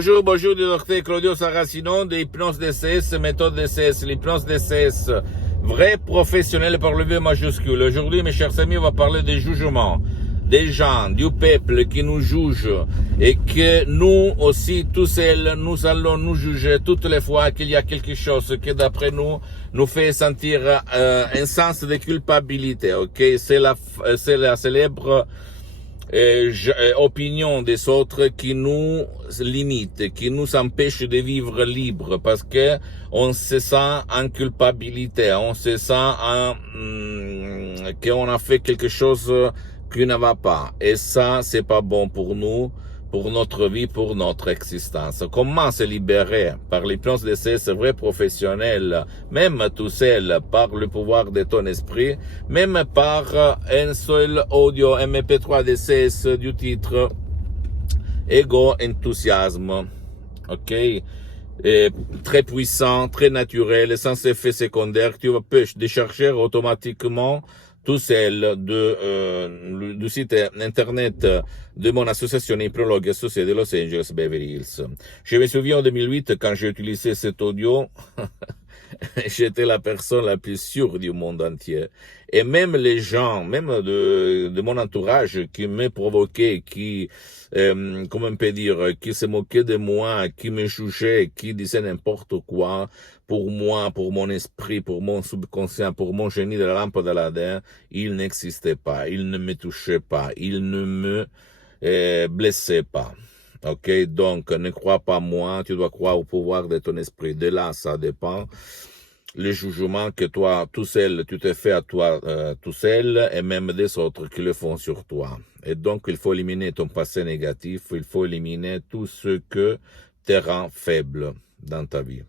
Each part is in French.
Bonjour, du docteur Claudio Saracino de Hypnose DCS, méthode DCS, l'hypnose DCS, vrai professionnel par le V majuscule. Aujourd'hui, mes chers amis, on va parler des jugements, des gens, du peuple qui nous juge et que nous aussi, tous seuls, nous allons nous juger toutes les fois qu'il y a quelque chose qui, d'après nous, nous fait sentir un sens de culpabilité. Ok, c'est la célèbre opinion des autres qui nous limite, qui nous empêche de vivre libre parce que on se sent en culpabilité, on se sent qu'on a fait quelque chose qui ne va pas. Et ça, c'est pas bon pour nous, pour notre vie, pour notre existence. Comment se libérer par l'hypnose DCS vrai professionnel, même tout seul, par le pouvoir de ton esprit, même par un seul audio MP3 DCS du titre Ego Enthousiasme. Ok? Et très puissant, très naturel, sans effet secondaire, tu peux décharger automatiquement tout seul du site internet de mon association hypnologue associée de Los Angeles Beverly Hills. Je me souviens en 2008 quand j'ai utilisé cet audio, j'étais la personne la plus sûre du monde entier. Et même les gens, même de mon entourage qui me provoquaient, qui, comment on peut dire, qui se moquaient de moi, qui me jugeaient, qui disaient n'importe quoi pour moi, pour mon esprit, pour mon subconscient, pour mon génie de la lampe d'Aladin, ils n'existaient pas, ils ne me touchaient pas, ils ne me blessaient pas. Ok, donc ne crois pas moi, tu dois croire au pouvoir de ton esprit. De là, ça dépend. Le jugement que toi, tout seul, tu te fais à toi tout seul, et même des autres qui le font sur toi. Et donc, il faut éliminer ton passé négatif, il faut éliminer tout ce que te rend faible dans ta vie.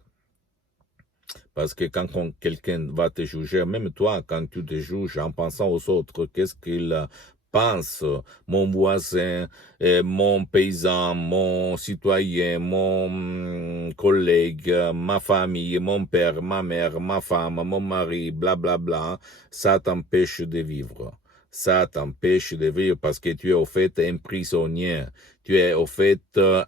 Parce que quand quelqu'un va te juger, même toi, quand tu te juges en pensant aux autres, qu'est-ce qu'il pense, mon voisin, mon paysan, mon citoyen, mon collègue, ma famille, mon père, ma mère, ma femme, mon mari, blablabla, bla, bla, ça t'empêche de vivre. Ça t'empêche de vivre parce que tu es au fait un prisonnier. Tu es au fait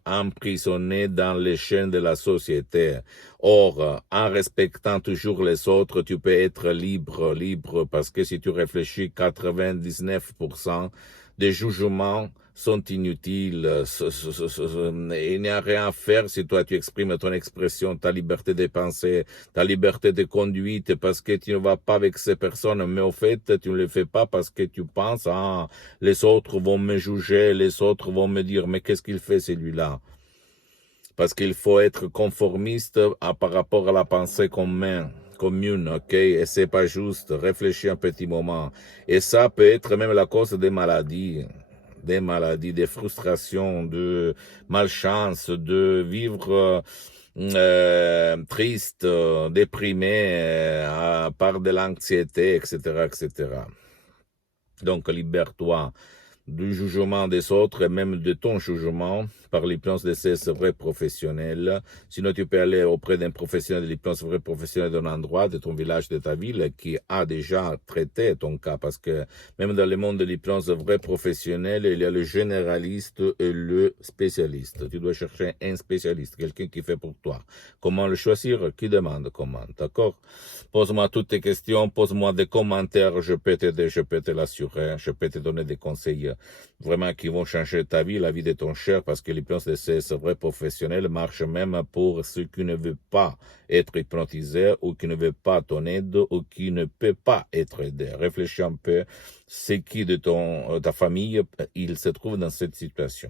emprisonné dans les chaînes de la société. Or, en respectant toujours les autres, tu peux être libre, parce que si tu réfléchis, 99% des jugements sont inutiles. Il n'y a rien à faire si toi tu exprimes ton expression, ta liberté de penser, ta liberté de conduite, parce que tu ne vas pas avec ces personnes, mais au fait, tu ne le fais pas parce que tu penses, ah, les autres vont me juger, les autres vont me dire, mais qu'est-ce qu'il fait celui-là? Parce qu'il faut être conformiste par rapport à la pensée commune, ok? Et c'est pas juste, réfléchis un petit moment. Et ça peut être même la cause des maladies, des frustrations, de malchance, de vivre triste, déprimé, par de l'anxiété, etc., etc. Donc, libère-toi du jugement des autres et même de ton jugement par l'hypnose DCS vrai professionnel. Sinon, tu peux aller auprès d'un professionnel de l'hypnose vrai professionnel d'un endroit, de ton village, de ta ville, qui a déjà traité ton cas. Parce que même dans le monde de l'hypnose vrai professionnel, il y a le généraliste et le spécialiste. Tu dois chercher un spécialiste, quelqu'un qui fait pour toi. Comment le choisir? Qui demande comment? D'accord? Pose-moi toutes tes questions, pose-moi des commentaires, je peux t'aider, je peux te l'assurer, je peux te donner des conseils vraiment qui vont changer ta vie, la vie de ton cher, parce que l'hypnose DCS vrai professionnel marche même pour ceux qui ne veulent pas être hypnotisés ou qui ne veulent pas ton aide ou qui ne peut pas être aidé. Réfléchis un peu, c'est qui de ta famille, il se trouve dans cette situation.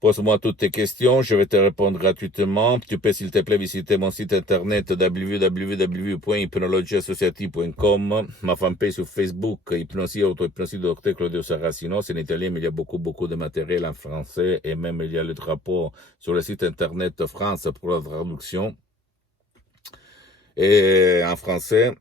Pose-moi toutes tes questions, je vais te répondre gratuitement. Tu peux, s'il te plaît, visiter mon site internet www.hypnologieassociative.com, ma fanpage sur Facebook, Hypnosie, auto-hypnosie de Dr Claudio Saracino. C'est en italien, mais il y a beaucoup de matériel en français et même il y a le drapeau sur le site internet France pour la traduction. Et en français.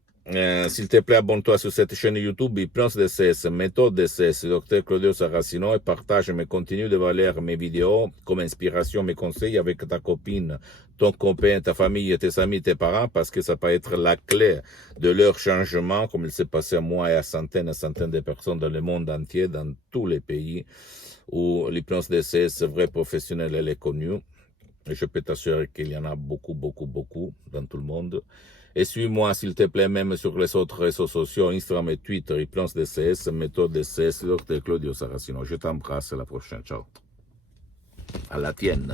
S'il te plaît, abonne-toi sur cette chaîne YouTube, Hypnose DCS, méthode DCS, Dr Claudio Saracino, et partage mes contenus de valeur, mes vidéos, comme inspiration, mes conseils avec ta copine, ton copain, ta famille, tes amis, tes parents, parce que ça peut être la clé de leur changement, comme il s'est passé à moi et à centaines de personnes dans le monde entier, dans tous les pays où l'hypnose DCS vrai professionnel, elle est connue. Et je peux t'assurer qu'il y en a beaucoup, beaucoup, beaucoup dans tout le monde. Et suis-moi, s'il te plaît, même sur les autres réseaux sociaux, Instagram et Twitter, Hypnose DCS, méthode DCS, Dr Claudio Saracino. Je t'embrasse, à la prochaine. Ciao. À la tienne.